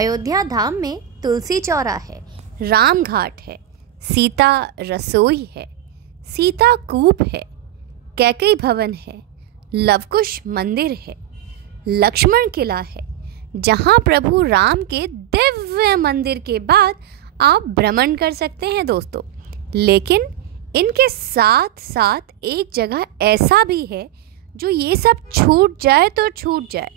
अयोध्या धाम में तुलसी चौरा है, राम घाट है, सीता रसोई है, सीता कूप है, कैकई भवन है, लवकुश मंदिर है, लक्ष्मण किला है, जहाँ प्रभु राम के दिव्य मंदिर के बाद आप भ्रमण कर सकते हैं दोस्तों। लेकिन इनके साथ साथ एक जगह ऐसा भी है जो ये सब छूट जाए तो छूट जाए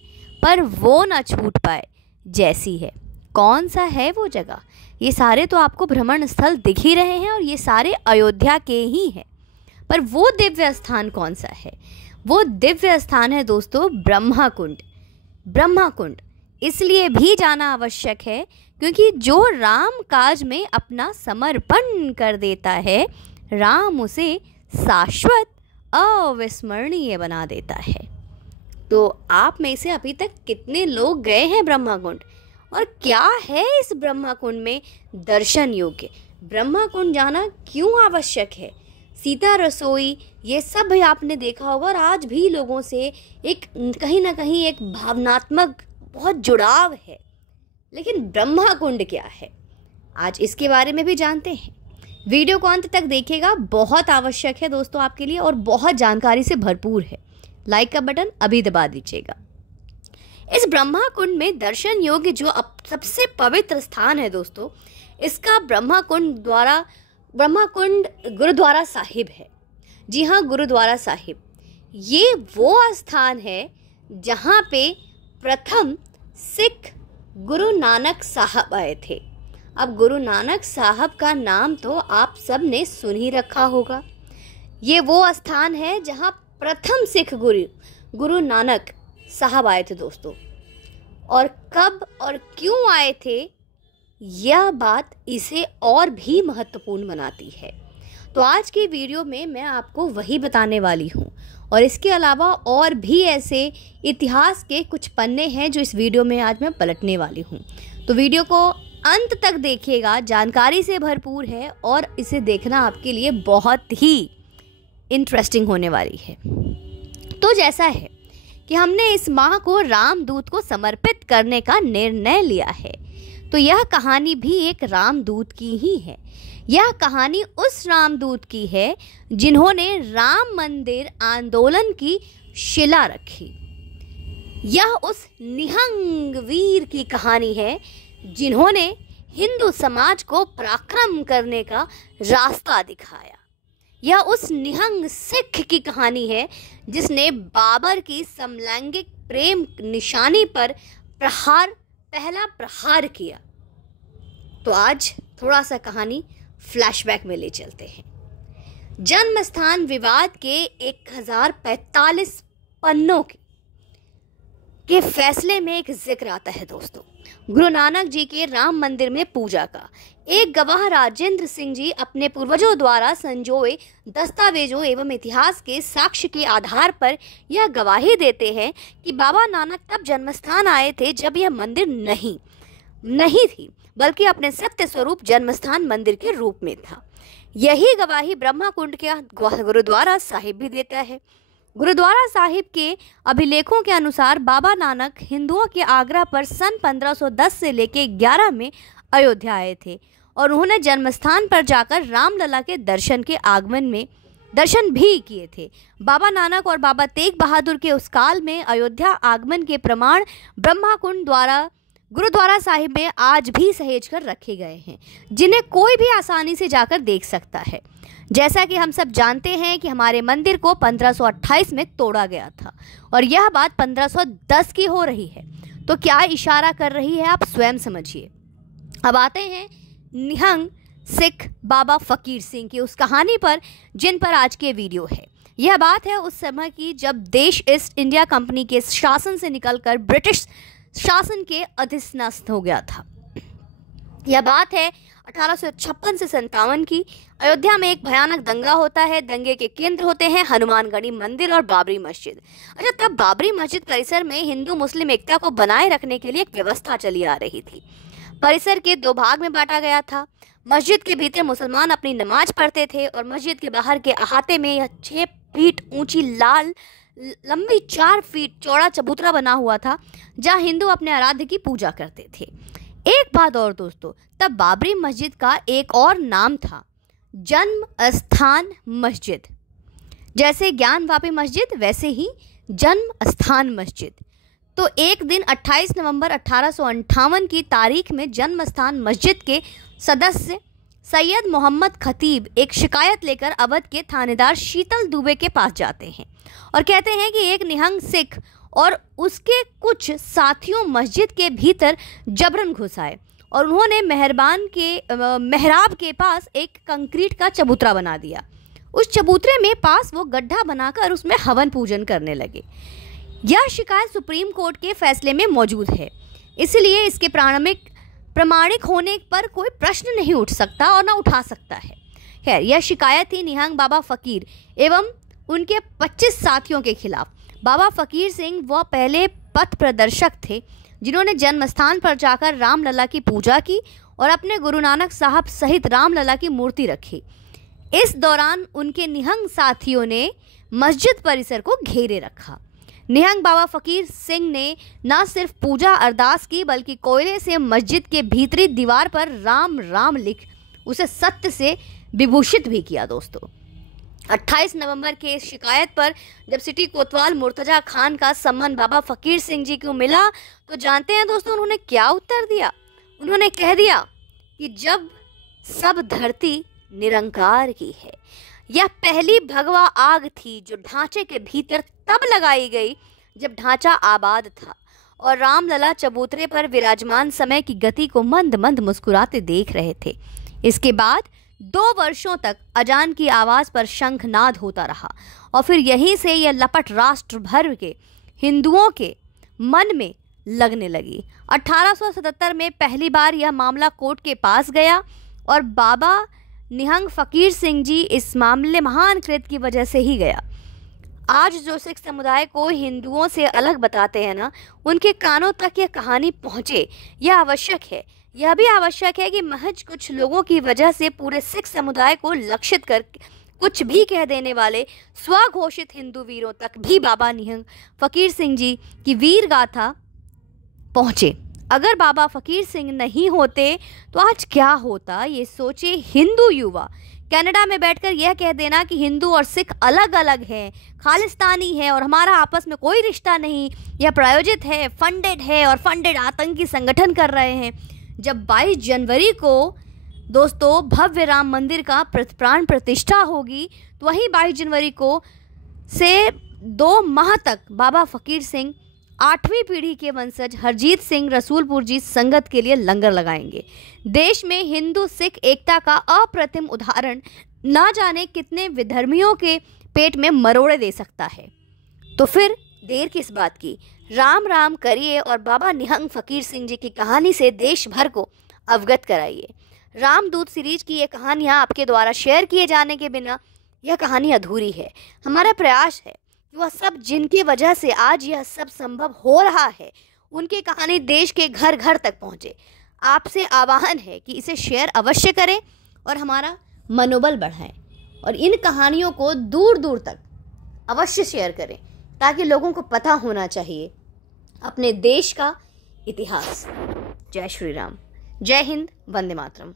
पर वो ना छूट पाए जैसी है। कौन सा है वो जगह? ये सारे तो आपको भ्रमण स्थल दिख ही रहे हैं और ये सारे अयोध्या के ही हैं, पर वो दिव्य स्थान कौन सा है? वो दिव्य स्थान है दोस्तों ब्रह्मा कुंड। ब्रह्मा कुंड इसलिए भी जाना आवश्यक है क्योंकि जो राम काज में अपना समर्पण कर देता है, राम उसे शाश्वत अविस्मरणीय बना देता है। तो आप में से अभी तक कितने लोग गए हैं ब्रह्मा कुंड, और क्या है इस ब्रह्मा कुंड में दर्शन योग्य? ब्रह्मा कुंड जाना क्यों आवश्यक है? सीता रसोई ये सब भी आपने देखा होगा और आज भी लोगों से एक कहीं ना कहीं एक भावनात्मक बहुत जुड़ाव है। लेकिन ब्रह्मा कुंड क्या है, आज इसके बारे में भी जानते हैं। वीडियो को अंत तक देखिएगा, बहुत आवश्यक है दोस्तों आपके लिए और बहुत जानकारी से भरपूर है। लाइक का बटन अभी दबा दीजिएगा। इस ब्रह्मा कुंड में दर्शन योग्य जो अब सबसे पवित्र स्थान है दोस्तों, इसका ब्रह्मा कुंड गुरुद्वारा साहिब है। जी हाँ, गुरुद्वारा साहिब ये वो स्थान है जहाँ पे प्रथम सिख गुरु नानक साहब आए थे। अब गुरु नानक साहब का नाम तो आप सब ने सुन ही रखा होगा। ये वो स्थान है जहाँ प्रथम सिख गुरु नानक साहब आए थे दोस्तों। और कब और क्यों आए थे, यह बात इसे और भी महत्वपूर्ण बनाती है। तो आज की वीडियो में मैं आपको वही बताने वाली हूँ और इसके अलावा और भी ऐसे इतिहास के कुछ पन्ने हैं जो इस वीडियो में आज मैं पलटने वाली हूँ। तो वीडियो को अंत तक देखिएगा, जानकारी से भरपूर है और इसे देखना आपके लिए बहुत ही इंटरेस्टिंग होने वाली है। तो जैसा है कि हमने इस माह को रामदूत को समर्पित करने का निर्णय लिया है, तो यह कहानी भी एक रामदूत की ही है। यह कहानी उस रामदूत की है जिन्होंने राम मंदिर आंदोलन की शिला रखी। यह उस निहंग वीर की कहानी है जिन्होंने हिंदू समाज को पराक्रम करने का रास्ता दिखाया। यह उस निहंग सिख की कहानी है जिसने बाबर की समलैंगिक प्रेम निशानी पर पहला प्रहार किया। तो आज थोड़ा सा कहानी फ्लैशबैक में ले चलते हैं। जन्म स्थान विवाद के 1045 पन्नों के फैसले में एक जिक्र आता है दोस्तों, गुरु नानक जी के राम मंदिर में पूजा का। एक गवाह राजेंद्र सिंह जी अपने पूर्वजों द्वारा संजोए दस्तावेजों एवं इतिहास के साक्ष्य के आधार पर यह गवाही देते हैं कि बाबा नानक तब जन्मस्थान आए थे जब यह मंदिर नहीं थी, बल्कि अपने सत्य स्वरूप जन्मस्थान मंदिर के रूप में था। यही गवाही ब्रह्मा कुंड के गुरुद्वारा साहिब भी देता है। गुरुद्वारा साहिब के अभिलेखों के अनुसार बाबा नानक हिंदुओं के आग्रह पर सन 1510 से लेकर 11 में अयोध्या आए थे और उन्होंने जन्मस्थान पर जाकर रामलला के दर्शन भी किए थे। बाबा नानक और बाबा तेग बहादुर के उस काल में अयोध्या आगमन के प्रमाण ब्रह्मा कुंड गुरुद्वारा साहिब में आज भी सहेज कर रखे गए हैं, जिन्हें कोई भी आसानी से जाकर देख सकता है। जैसा कि हम सब जानते हैं कि हमारे मंदिर को 1528 में तोड़ा गया था और यह बात 1510 की हो रही है, तो क्या इशारा कर रही है आप स्वयं समझिए। अब आते हैं निहंग सिख बाबा फकीर सिंह की उस कहानी पर जिन पर आज के वीडियो है। यह बात है उस समय की जब देश ईस्ट इंडिया कंपनी के शासन से निकलकर ब्रिटिश शासन के अधीनस्थ हो गया था। यह बात है 1856 से 57 की। अयोध्या में एक भयानक दंगा होता है। दंगे के केंद्र होते हैं हनुमानगढ़ी मंदिर और बाबरी मस्जिद। अच्छा, तब बाबरी मस्जिद परिसर में हिंदू मुस्लिम एकता को बनाए रखने के लिए एक व्यवस्था चली आ रही थी। परिसर के 2 भाग में बांटा गया था। मस्जिद के भीतर मुसलमान अपनी नमाज पढ़ते थे और मस्जिद के बाहर के अहाते में यह 6 फीट ऊंची लंबी 4 फीट चौड़ा चबूतरा बना हुआ था जहाँ हिंदू अपने आराध्य की पूजा करते थे। एक बात और दोस्तों, तब बाबरी मस्जिद का एक और नाम था, जन्म स्थान मस्जिद। जैसे ज्ञानवापी मस्जिद वैसे ही जन्म स्थान मस्जिद। तो एक दिन 28 नवंबर 1858 की तारीख में जन्म स्थान मस्जिद के सदस्य सैयद मोहम्मद खतीब एक शिकायत लेकर अवध के थानेदार शीतल दुबे के पास जाते हैं और कहते हैं कि एक निहंग सिख और उसके कुछ साथियों मस्जिद के भीतर जबरन घुस आए और उन्होंने मेहराब के पास एक कंक्रीट का चबूतरा बना दिया। उस चबूतरे में पास वो गड्ढा बनाकर उसमें हवन पूजन करने लगे। यह शिकायत सुप्रीम कोर्ट के फैसले में मौजूद है, इसलिए इसके प्रामाणिक होने पर कोई प्रश्न नहीं उठ सकता और न उठा सकता है। खैर, यह शिकायत थी निहंग बाबा फकीर एवं उनके 25 साथियों के खिलाफ। बाबा फकीर सिंह वह पहले पथ प्रदर्शक थे जिन्होंने जन्मस्थान पर जाकर रामलला की पूजा की और अपने गुरु नानक साहब सहित रामलला की मूर्ति रखी। इस दौरान उनके निहंग साथियों ने मस्जिद परिसर को घेरे रखा। निहंग बाबा फकीर सिंह ने न सिर्फ पूजा अरदास की बल्कि कोयले से मस्जिद के भीतरी दीवार पर राम राम लिख उसे सत्य से विभूषित भी किया। दोस्तों, 28 नवंबर के इस शिकायत पर जब सिटी कोतवाल मुर्तजा खान का सम्मान बाबा फकीर सिंह जी को मिला तो जानते हैं दोस्तों उन्होंने क्या उत्तर दिया? उन्होंने कह दिया कि जब सब धरती निरंकार की है, यह पहली भगवा आग थी जो ढांचे के भीतर तब लगाई गई जब ढांचा आबाद था और रामलला चबूतरे पर विराजमान समय की गति को मंद मंद मुस्कुराते देख रहे थे। इसके बाद 2 वर्षों तक अजान की आवाज़ पर शंखनाद होता रहा और फिर यहीं से यह लपट राष्ट्र भर के हिंदुओं के मन में लगने लगी। 1877 में पहली बार यह मामला कोर्ट के पास गया और बाबा निहंग फकीर सिंह जी इस मामले महान कृत की वजह से ही गया। आज जो सिख समुदाय को हिंदुओं से अलग बताते हैं ना, उनके कानों तक यह कहानी पहुँचे, यह आवश्यक है। यह भी आवश्यक है कि महज कुछ लोगों की वजह से पूरे सिख समुदाय को लक्षित कर कुछ भी कह देने वाले स्वघोषित हिंदू वीरों तक भी बाबा निहंग फकीर सिंह जी की वीर गाथा पहुँचे। अगर बाबा फकीर सिंह नहीं होते तो आज क्या होता, ये सोचे हिंदू युवा। कनाडा में बैठकर यह कह देना कि हिंदू और सिख अलग अलग हैं, खालिस्तानी है और हमारा आपस में कोई रिश्ता नहीं, यह प्रायोजित है, फंडेड है और फंडेड आतंकी संगठन कर रहे हैं। जब 22 जनवरी को दोस्तों भव्य राम मंदिर का प्राण प्रतिष्ठा होगी तो वहीं 22 जनवरी को से 2 माह तक बाबा फकीर सिंह 8वीं पीढ़ी के वंशज हरजीत सिंह रसूलपुर जी संगत के लिए लंगर लगाएंगे। देश में हिंदू सिख एकता का अप्रतिम उदाहरण ना जाने कितने विधर्मियों के पेट में मरोड़े दे सकता है। तो फिर देर किस बात की, राम राम करिए और बाबा निहंग फकीर सिंह जी की कहानी से देश भर को अवगत कराइए। रामदूत सीरीज की ये कहानियाँ आपके द्वारा शेयर किए जाने के बिना यह कहानी अधूरी है। हमारा प्रयास है कि वह सब जिनकी वजह से आज यह सब संभव हो रहा है, उनकी कहानी देश के घर घर तक पहुँचे। आपसे आह्वान है कि इसे शेयर अवश्य करें और हमारा मनोबल बढ़ाएं और इन कहानियों को दूर दूर तक अवश्य शेयर करें ताकि लोगों को पता होना चाहिए अपने देश का इतिहास। जय श्री राम, जय हिंद, वंदे मातरम।